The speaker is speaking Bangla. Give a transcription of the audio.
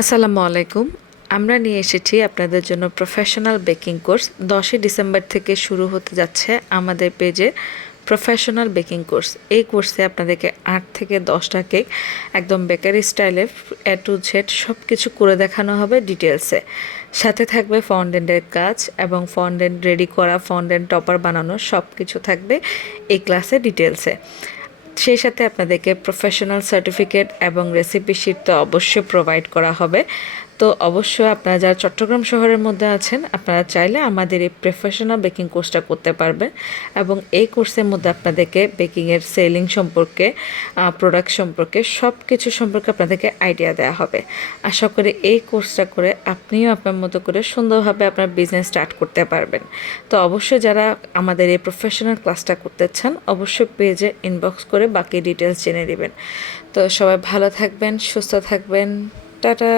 আসসালামু আলাইকুম। আমরা নিয়ে এসেছি আপনাদের জন্য প্রফেশনাল বেকিং কোর্স। 10ই ডিসেম্বর থেকে শুরু হতে যাচ্ছে আমাদের পেজে প্রফেশনাল বেকিং কোর্স। এই কোর্সে আপনাদেরকে 8 থেকে 10টা কেক একদম বেকারি স্টাইলে এ টু জেড সব কিছু করে দেখানো হবে ডিটেলসে। সাথে থাকবে ফন্ডেন্টের কাজ এবং ফন্ডেন্ট রেডি করা, ফন্ডেন্ট টপার বানানো সব কিছু থাকবে এই ক্লাসে ডিটেলসে। সেই সাথে আপনাদেরকে প্রফেশনাল সার্টিফিকেট এবং রেসিপি শিট তো অবশ্যই প্রোভাইড করা হবে। তো অবশ্যই আপনারা যারা চট্টগ্রাম শহরের মধ্যে আছেন আপনারা চাইলে আমাদের এই প্রফেশনাল বেকিং কোর্সটা করতে পারবেন এবং এই কোর্সের মধ্যে আপনাদেরকে বেকিংয়ের সেলিং সম্পর্কে, প্রোডাক্ট সম্পর্কে সব কিছু সম্পর্কে আপনাদেরকে আইডিয়া দেওয়া হবে। আশা করি এই কোর্সটা করে আপনিও আপনার মতো করে সুন্দরভাবে আপনার বিজনেস স্টার্ট করতে পারবেন। তো অবশ্যই যারা আমাদের এই প্রফেশনাল ক্লাসটা করতে চান অবশ্যই পেজে ইনবক্স করে বাকি ডিটেলস জেনে নেবেন। তো সবাই ভালো থাকবেন, সুস্থ থাকবেন। টাটা।